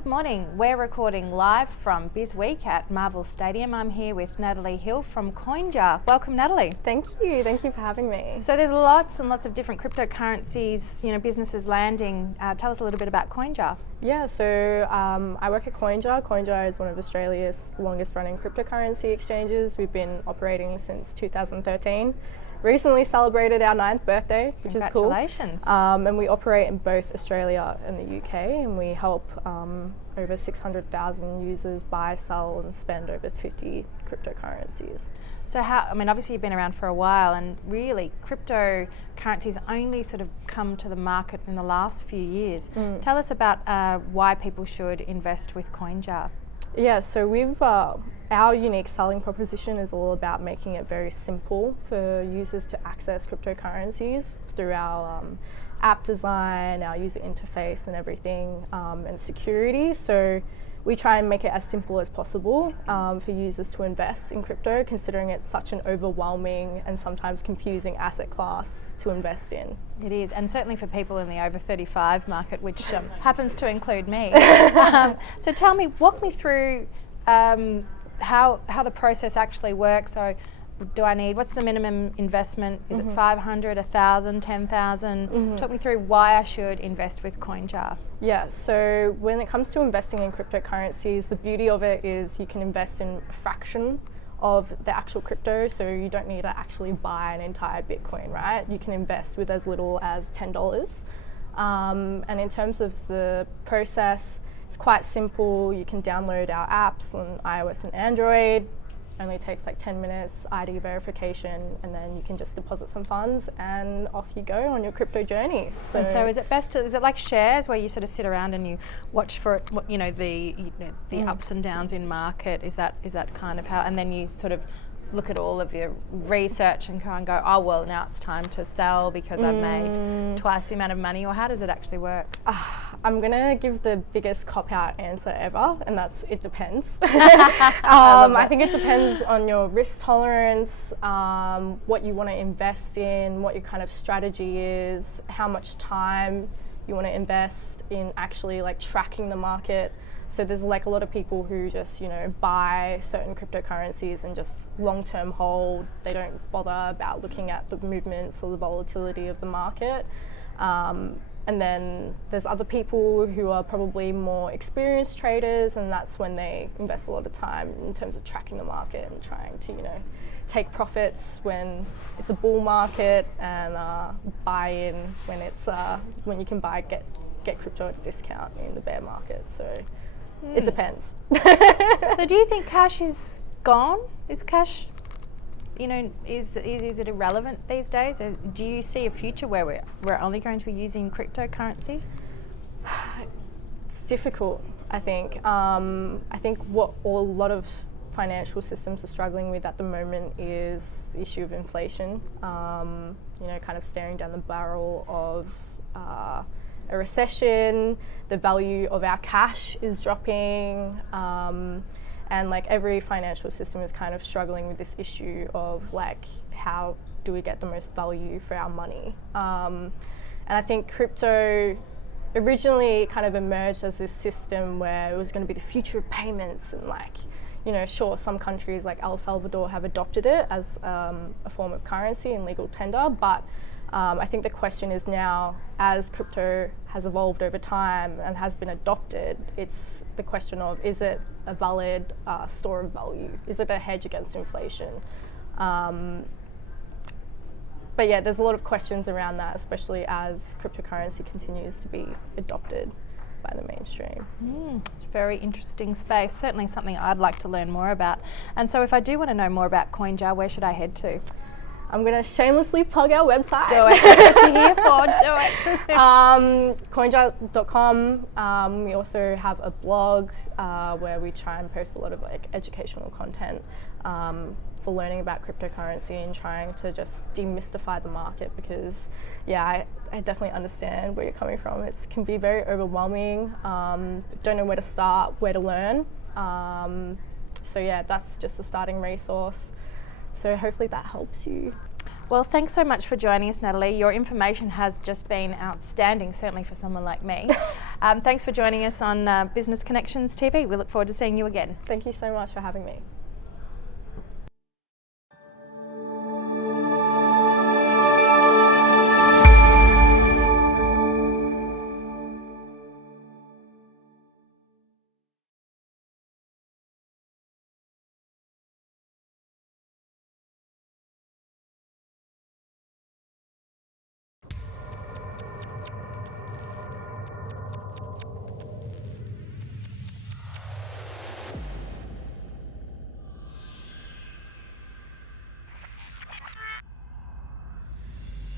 good morning. We're recording live from Biz Week at Marvel Stadium. I'm here with Natalie Hill from CoinJar. Welcome, Natalie. Thank you for having me. So there's lots and lots of different cryptocurrencies, businesses landing. Tell us a little bit about CoinJar. Yeah, so I work at CoinJar. CoinJar is one of Australia's longest running cryptocurrency exchanges. We've been operating since 2013. Recently celebrated our 9th birthday, which is cool. Congratulations. And we operate in both Australia and the UK, and we help over 600,000 users buy, sell and spend over 50 cryptocurrencies. So obviously you've been around for a while, and really cryptocurrencies only sort of come to the market in the last few years. Tell us about why people should invest with CoinJar. Yeah, so our unique selling proposition is all about making it very simple for users to access cryptocurrencies through our app design, our user interface and everything, and security. So we try and make it as simple as possible for users to invest in crypto, considering it's such an overwhelming and sometimes confusing asset class to invest in. It is, and certainly for people in the over 35 market, which happens to include me. So tell me, walk me through how the process actually works. So what's the minimum investment? Is it 500, 1,000, 10,000? Talk me through why I should invest with CoinJar. Yeah, so when it comes to investing in cryptocurrencies, the beauty of it is you can invest in a fraction of the actual crypto, so you don't need to actually buy an entire Bitcoin, right? You can invest with as little as $10. And in terms of the process, it's quite simple. You can download our apps on iOS and Android. Only takes like 10 minutes, ID verification, and then you can just deposit some funds and off you go on your crypto journey. So is it like shares where you sort of sit around and you watch for it, the ups and downs in market? Is that kind of how, and then you sort of look at all of your research and go, oh well, now it's time to sell because I've made twice the amount of money, or how does it actually work? I'm gonna give the biggest cop-out answer ever, and that's it depends. I think it depends on your risk tolerance, what you want to invest in, what your kind of strategy is, how much time you want to invest in actually like tracking the market. So there's like a lot of people who just, buy certain cryptocurrencies and just long-term hold. They don't bother about looking at the movements or the volatility of the market. And then there's other people who are probably more experienced traders, and that's when they invest a lot of time in terms of tracking the market and trying to, take profits when it's a bull market and buy in when you can get crypto at a discount in the bear market. So it depends. So do you think cash is gone? Is cash, is it irrelevant these days? Or do you see a future where we're only going to be using cryptocurrency? It's difficult, I think. I think what a lot of financial systems are struggling with at the moment is the issue of inflation. Kind of staring down the barrel of a recession, the value of our cash is dropping, and like every financial system is kind of struggling with this issue of like, how do we get the most value for our money? And I think crypto originally kind of emerged as this system where it was going to be the future of payments, and like, sure, some countries like El Salvador have adopted it as a form of currency and legal tender, but I think the question is now, as crypto has evolved over time and has been adopted, it's the question of, is it a valid store of value? Is it a hedge against inflation? But yeah, there's a lot of questions around that, especially as cryptocurrency continues to be adopted by the mainstream. It's a very interesting space, certainly something I'd like to learn more about. And so if I do want to know more about CoinJar, where should I head to? I'm going to shamelessly plug our website. Do it. That's what you're here for. Do it. CoinJar.com. We also have a blog where we try and post a lot of like educational content for learning about cryptocurrency and trying to just demystify the market, because I definitely understand where you're coming from. It can be very overwhelming. Don't know where to start, where to learn. So yeah, that's just a starting resource. So hopefully that helps you. Well, thanks so much for joining us, Natalie. Your information has just been outstanding, certainly for someone like me. Thanks for joining us on Business Connections TV. We look forward to seeing you again. Thank you so much for having me.